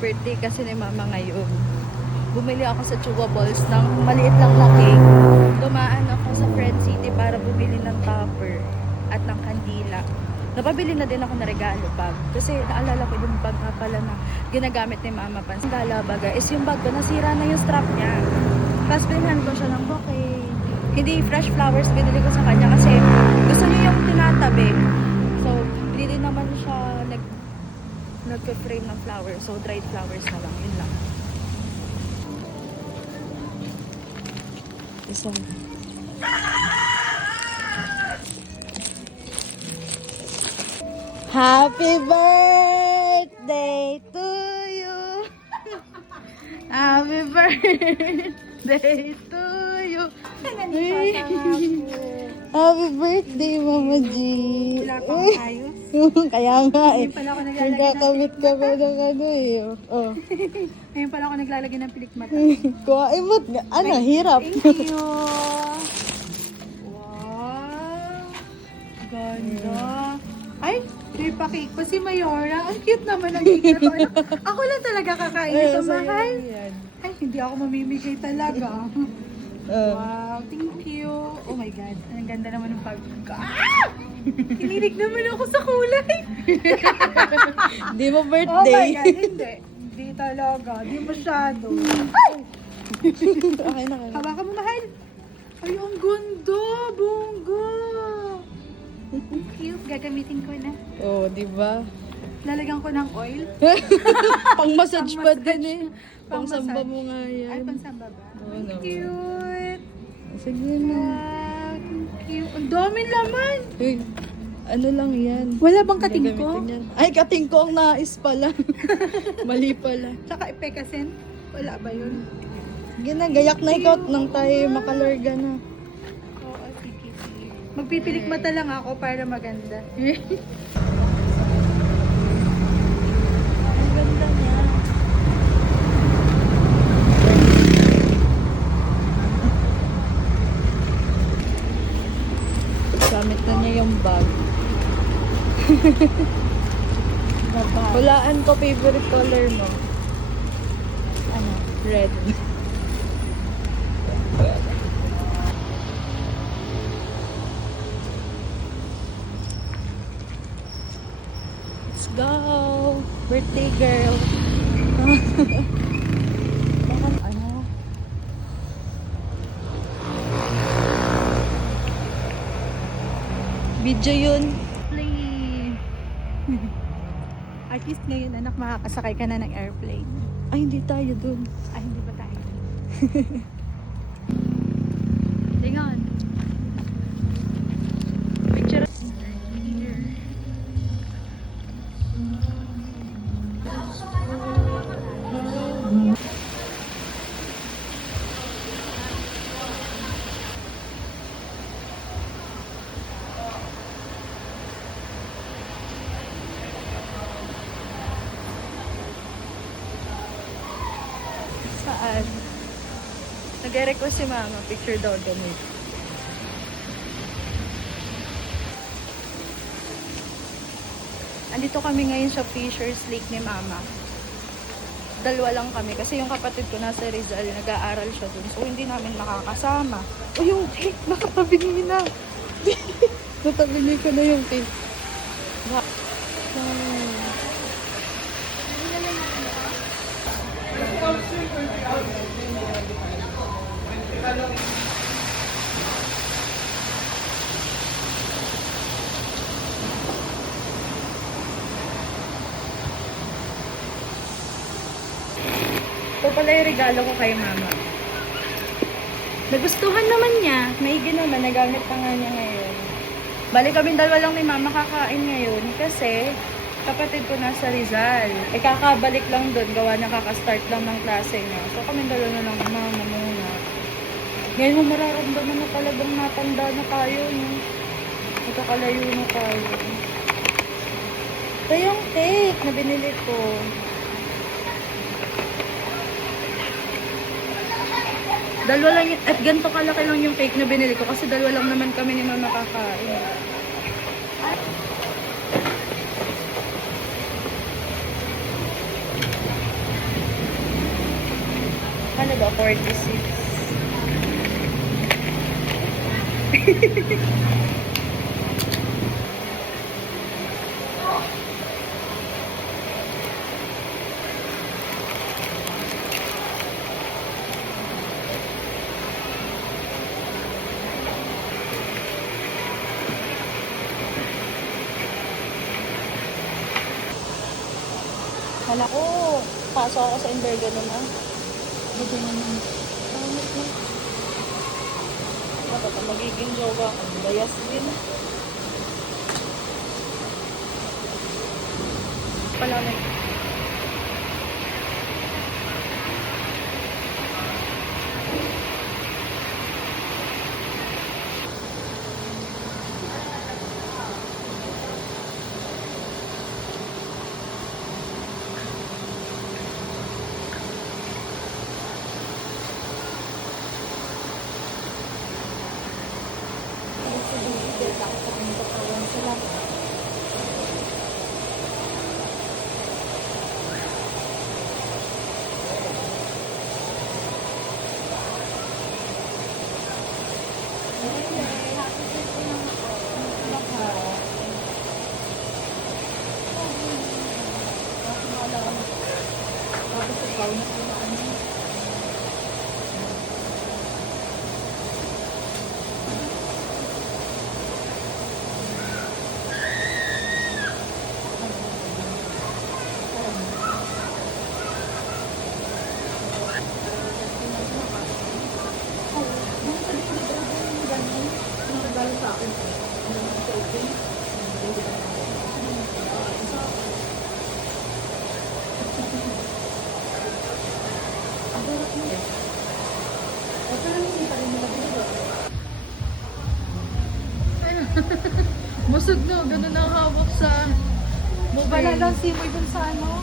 birthday kasi ni mama ngayon. Bumili ako sa chewables ng maliit lang na cake. Dumaan ako sa Fred City para bumili ng topper at ng kandila. Napabili na din ako na regalo bag. Kasi naalala ko yung bag nga pala na ginagamit ni mama pa. Ang dalabaga is yung bag ko, nasira na yung strap niya. Tapos binhan ko siya ng bouquet. Hindi fresh flowers binili ko sa kanya kasi gusto niya yung tinatabi. So, binili naman siya nag-frame ng flowers. So, dried flowers na lang. Yun lang. Isang Happy birthday to you. Happy birthday to you. Happy birthday, Mama G. Wala pang ayos. Kaya nga eh. Ngayon pala ako naglalagay ng Nagkakamit ka ba ng ano eh. Oh. Ngayon pala ako naglalagay ng pilik mata. Kuhain mo. Ano, hirap. Thank you. Wow. Ganda. Ay, may pa-cake pa si Mayora. Ang cute naman ang cake na to. Ano? Ako lang talaga kakain ito, mahal. Ay, hindi ako mamimigay talaga. Wow, thank you. Oh my God, ang ganda naman ng pagka. Ah! Kinilig naman ako sa kulay. Di mo Oh my birthday. God, hindi. Hindi talaga. Hindi masyado. Okay na kayo. Hawakan mo, mahal. Ay, ang ganda. Bongga. Cute. Gagamitin ko na. Oh, di ba? Lalagyan ko ng oil. Pang-massage pa din eh. Pang-massage. Pang-samba mo nga Ay, yan. pansamba ba? Oo Ang naman. cute. Sige na. Wow, cute. Ang dami laman. Uy, ano lang yan? Wala bang kating ko? Gagamitin yan. Ay, kating ko ang nais pala. Mali pala. Tsaka ipekasin? Wala ba yun? Sige na, gayak na ikaw nang tayo makalarga na. Oo, sige. Magpipilik mata lang ako para maganda. Ang ganda niya. Gamit na niya yung bag. Hulaan ko favorite color mo. Ano? Red. Let's go! Birthday girl! Bakit ano? Video yun. Play. At least ngayon, anak, makakasakay ka na ng airplane. Ay, hindi tayo dun. Ay, hindi ba tayo? Lingon. Picture. Here. Saan? Nag-request si mama, picture daw ganit. Andito kami ngayon sa Fisher's Lake ni mama. Dalawa lang kami kasi yung kapatid ko nasa Rizal, nag-aaral siya dun. So hindi namin makakasama. O yung cake, nakatabingi na. Natabingi ko na yung cake. Ito pala yung regalo ko kay mama. Nagustuhan naman niya. Maigi naman. Nagamit pa nga niya ngayon. Balik kami dalawa lang ni mama kakain ngayon kasi kapatid ko nasa Rizal. Eh kakabalik lang doon. Gawa na kakastart lang ng klase niya. So kami dalawa na lang ni mama muna. Ngayon mo mararamdaman na talagang natanda na tayo. No? Magkakalayo na tayo. Ito yung cake na binili ko. Dalawa lang yun, at ganito kalaki lang yung cake na binili ko kasi dalawa lang naman kami ni mama kakain. 46. Hala ko, pasok ako sa Inverga naman. Buti naman. Pangit na. Dapat ang magiging jowa ko. Layas din. Palamig. Musog no, ganun ang hawak sa mobile. Wala lang simoy dun sa ano.